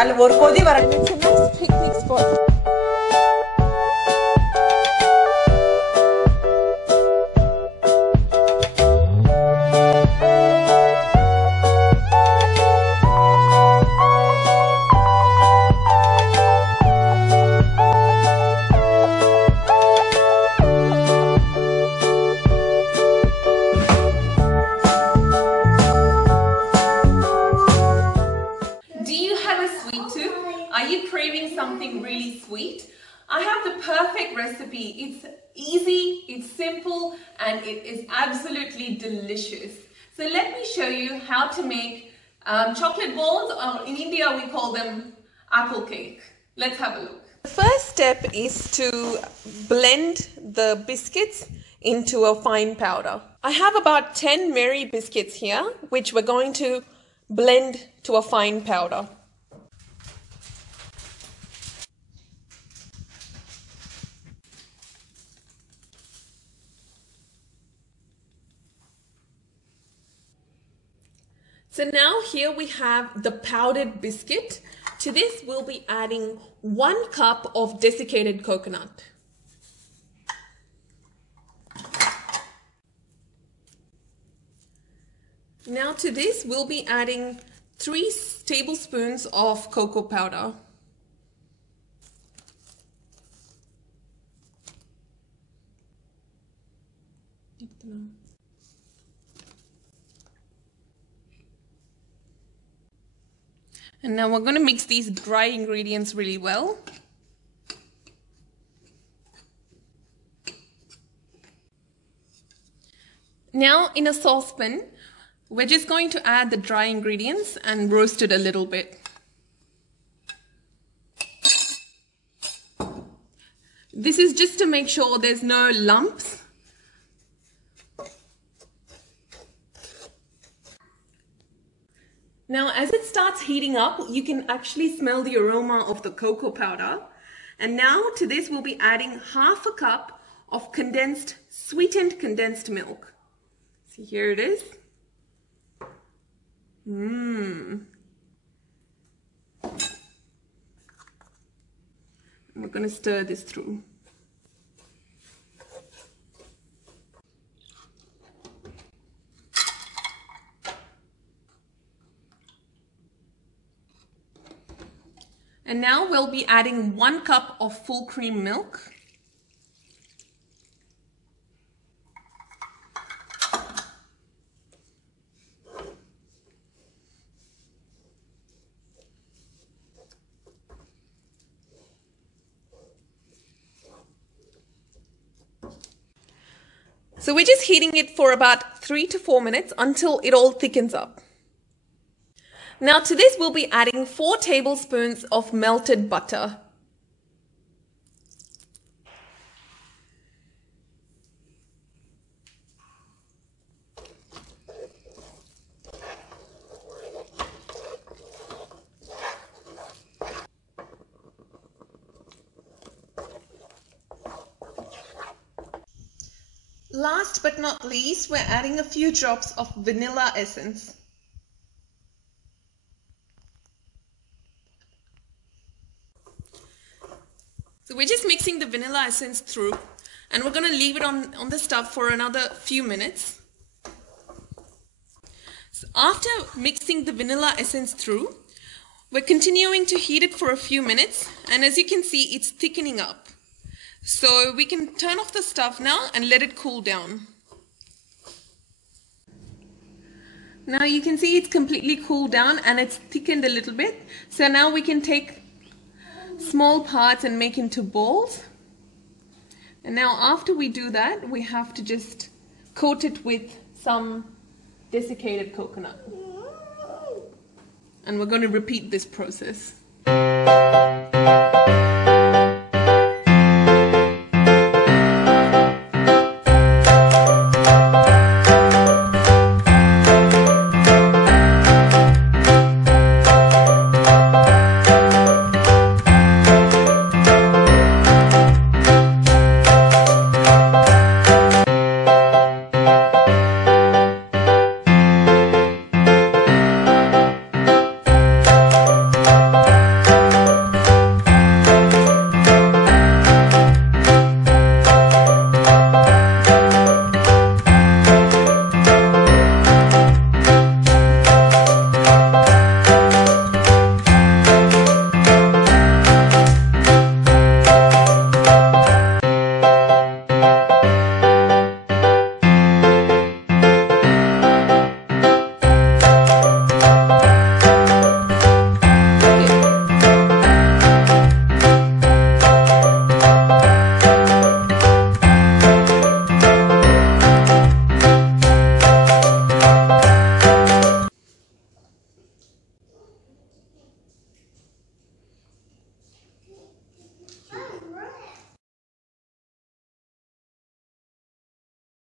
ಅಲ್ಲಿ ಹೊರ್ಕೋದಿ ಬರ. It's a nice picnic spot. Are you craving something really sweet? I have the perfect recipe. It's easy, it's simple, and it is absolutely delicious. So let me show you how to make chocolate balls, or in India we call them apple cake. Let's have a look. The first step is to blend the biscuits into a fine powder. I have about 10 Mary biscuits here, which we're going to blend to a fine powder. So now here we have the powdered biscuit. To this we'll be adding 1 cup of desiccated coconut. Now to this we'll be adding 3 tablespoons of cocoa powder. And now we're going to mix these dry ingredients really well. Now in a saucepan, we're just going to add the dry ingredients and roast it a little bit. This is just to make sure there's no lumps. Now, as it starts heating up, you can actually smell the aroma of the cocoa powder. And now to this, we'll be adding 1/2 cup of sweetened condensed milk. See, here it is. We're going to stir this through. And now we'll be adding 1 cup of full cream milk. So we're just heating it for about 3 to 4 minutes until it all thickens up. Now to this we'll be adding 4 tablespoons of melted butter. Last but not least, we're adding a few drops of vanilla essence. So we're just mixing the vanilla essence through, and we're going to leave it on the stove for another few minutes. So after mixing the vanilla essence through, we're continuing to heat it for a few minutes, and as you can see, it's thickening up. So we can turn off the stove now and let it cool down. Now you can see it's completely cooled down and it's thickened a little bit. So now we can take small parts and make into balls. And now after we do that, we have to just coat it with some desiccated coconut. And we're going to repeat this process.